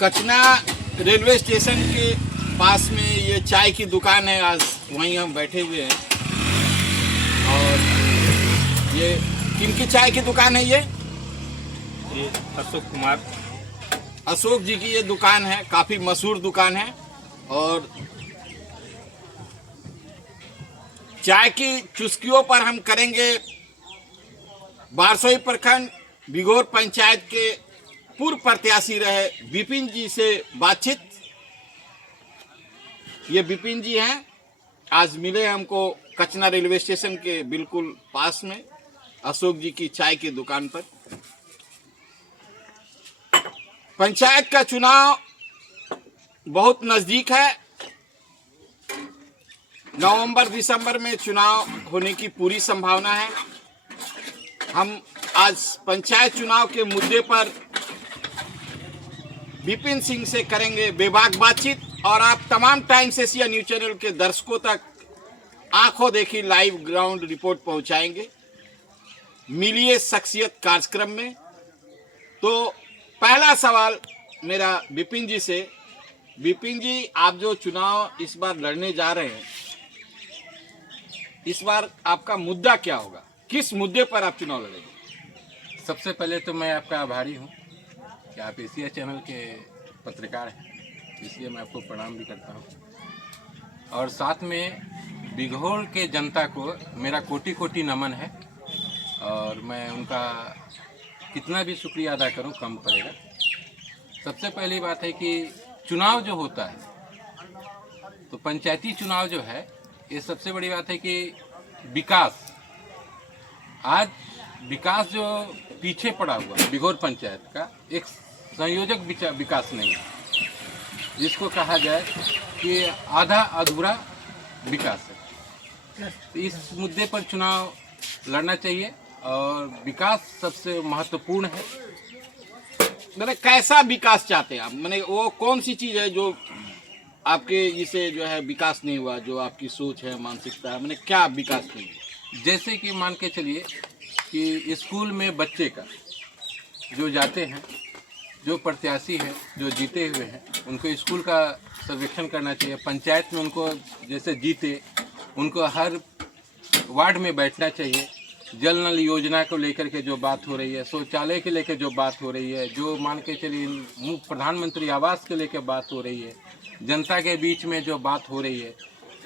Kachna railway station के पास में ये चाय की दुकान है। आज वहीं हम बैठे हुए हैं और ये किनकी चाय की दुकान है? ये अशोक कुमार, अशोक जी की ये दुकान है। काफ़ी मशहूर दुकान है और चाय की चुस्कियों पर हम करेंगे बारसोई प्रखंड बिघोर पंचायत के पूर्व प्रत्याशी रहे विपिन जी से बातचीत। ये विपिन जी हैं, आज मिले हमको कचना रेलवे स्टेशन के बिल्कुल पास में अशोक जी की चाय की दुकान पर। पंचायत का चुनाव बहुत नज़दीक है। नवंबर दिसंबर में चुनाव होने की पूरी संभावना है। हम आज पंचायत चुनाव के मुद्दे पर विपिन सिंह से करेंगे बेबाक बातचीत और आप तमाम टाइम्स एशिया न्यूज चैनल के दर्शकों तक आंखों देखी लाइव ग्राउंड रिपोर्ट पहुंचाएंगे मिलिए शख्सियत कार्यक्रम में। तो पहला सवाल मेरा विपिन जी से। विपिन जी, आप जो चुनाव इस बार लड़ने जा रहे हैं, इस बार आपका मुद्दा क्या होगा? किस मुद्दे पर आप चुनाव लड़ेंगे? सबसे पहले तो मैं आपका आभारी हूँ कि आप एशिया चैनल के पत्रकार हैं, इसलिए मैं आपको प्रणाम भी करता हूँ। और साथ में बिघोर के जनता को मेरा कोटि कोटि नमन है और मैं उनका कितना भी शुक्रिया अदा करूँ कम पड़ेगा। सबसे पहली बात है कि चुनाव जो होता है तो पंचायती चुनाव जो है, ये सबसे बड़ी बात है कि विकास, आज विकास जो पीछे पड़ा हुआ है बिघोर पंचायत का, एक संयोजक विकास नहीं है, जिसको कहा जाए कि आधा अधूरा विकास है। तो इस मुद्दे पर चुनाव लड़ना चाहिए और विकास सबसे महत्वपूर्ण है। मैंने कैसा विकास चाहते हैं आप? मैंने वो कौन सी चीज़ है जो आपके इसे जो है विकास नहीं हुआ, जो आपकी सोच है, मानसिकता है? मैंने क्या विकास नहीं हुआ? जैसे कि मान के चलिए कि स्कूल में बच्चे का जो जाते हैं, जो प्रत्याशी हैं, जो जीते हुए हैं, उनको स्कूल का सर्वेक्षण करना चाहिए। पंचायत में उनको जैसे जीते, उनको हर वार्ड में बैठना चाहिए। जल नल योजना को लेकर के जो बात हो रही है, शौचालय के लेकर जो बात हो रही है, जो मान के चलिए प्रधानमंत्री आवास के लेकर बात हो रही है, जनता के बीच में जो बात हो रही है,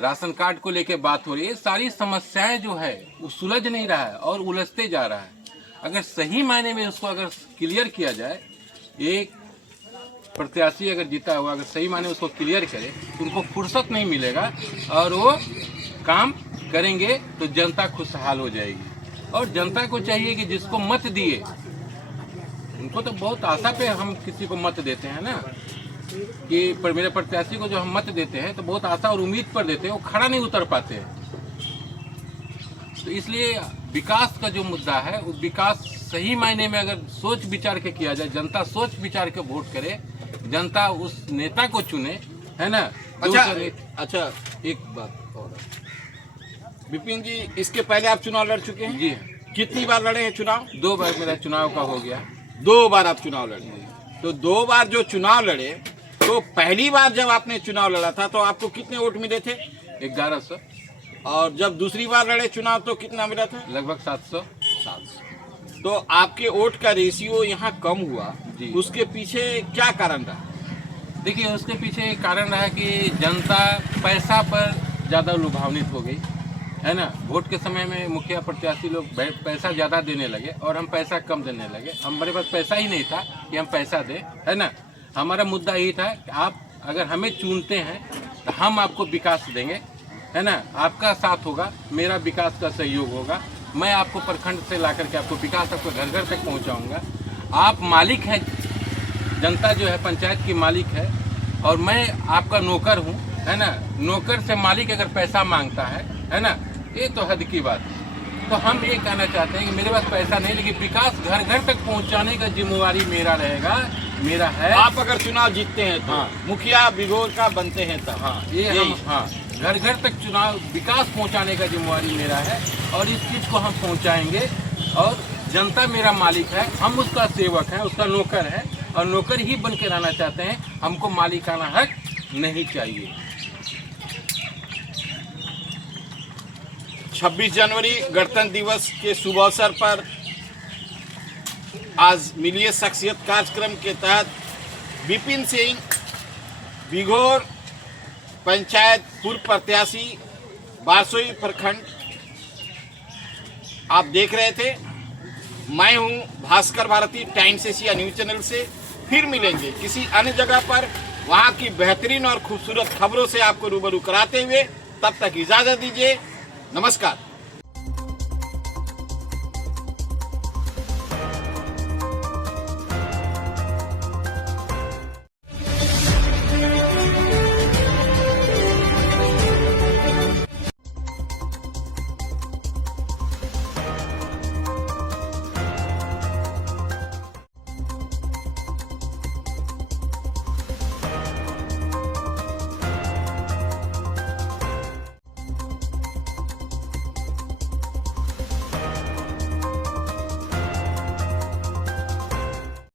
राशन कार्ड को लेकर बात हो रही है, सारी समस्याएं जो है वो सुलझ नहीं रहा है और उलझते जा रहा है। अगर सही मायने में उसको अगर क्लियर किया जाए, एक प्रत्याशी अगर जीता हुआ अगर सही मायने उसको क्लियर करे तो उनको फुर्सत नहीं मिलेगा और वो काम करेंगे तो जनता खुशहाल हो जाएगी। और जनता को चाहिए कि जिसको मत दिए, उनको तो बहुत आशा पे हम किसी को मत देते हैं ना, कि पर मेरे प्रत्याशी को जो हम मत देते हैं तो बहुत आशा और उम्मीद पर देते हैं, वो खड़ा नहीं उतर पाते हैं। तो इसलिए विकास का जो मुद्दा है, वो विकास सही मायने में अगर सोच विचार के किया जाए, जनता सोच विचार के वोट करे, जनता उस नेता को चुने, है ना। अच्छा, एक बात और है। विपिन जी, इसके पहले आप चुनाव लड़ चुके हैं? जी। कितनी बार लड़े हैं चुनाव? 2 बार मेरा चुनाव का हो गया। 2 बार आप चुनाव लड़े। तो 2 बार जो चुनाव लड़े, तो पहली बार जब आपने चुनाव लड़ा था तो आपको कितने वोट मिले थे? 1100। और जब दूसरी बार लड़े चुनाव तो कितना मिला था? लगभग 700। तो आपके वोट का रेशियो यहाँ कम हुआ जी। उसके पीछे क्या कारण रहा? देखिए, उसके पीछे एक कारण रहा कि जनता पैसा पर ज़्यादा लुभावनित हो गई, है ना। वोट के समय में मुखिया प्रत्याशी लोग पैसा ज़्यादा देने लगे और हम पैसा कम देने लगे। हमारे पास पैसा ही नहीं था कि हम पैसा दें, है ना। हमारा मुद्दा यही था कि आप अगर हमें चुनते हैं तो हम आपको विकास देंगे, है ना। आपका साथ होगा, मेरा विकास का सहयोग होगा, मैं आपको प्रखंड से ला करके आपको विकास आपको घर घर तक पहुँचाऊँगा। आप मालिक हैं, जनता जो है पंचायत की मालिक है और मैं आपका नौकर हूँ, है ना। नौकर से मालिक अगर पैसा मांगता है ना, ये तो हद की बात है। तो हम ये कहना चाहते हैं कि मेरे पास पैसा नहीं, लेकिन विकास घर घर तक पहुंचाने का जिम्मेवारी मेरा रहेगा, मेरा है। आप अगर चुनाव जीतते हैं तो हाँ, मुखिया बिघोर का बनते हैं तब। हाँ, ये हम, हाँ, घर घर तक चुनाव विकास पहुंचाने का जिम्मेवारी मेरा है और इस चीज़ को हम पहुंचाएंगे। और जनता मेरा मालिक है, हम उसका सेवक हैं, उसका नौकर है और नौकर ही बन के रहना चाहते हैं। हमको मालिकाना हक नहीं चाहिए। 26 जनवरी गणतंत्र दिवस के शुभ अवसर पर आज मिलिए शख्सियत कार्यक्रम के तहत विपिन सिंह बिघोर पंचायत पूर्व प्रत्याशी बारसोई प्रखंड आप देख रहे थे। मैं हूं Bhaskar Bharti, Times Asia news channel से। फिर मिलेंगे किसी अन्य जगह पर, वहां की बेहतरीन और खूबसूरत खबरों से आपको रूबरू कराते हुए। तब तक इजाजत दीजिए। नमस्कार।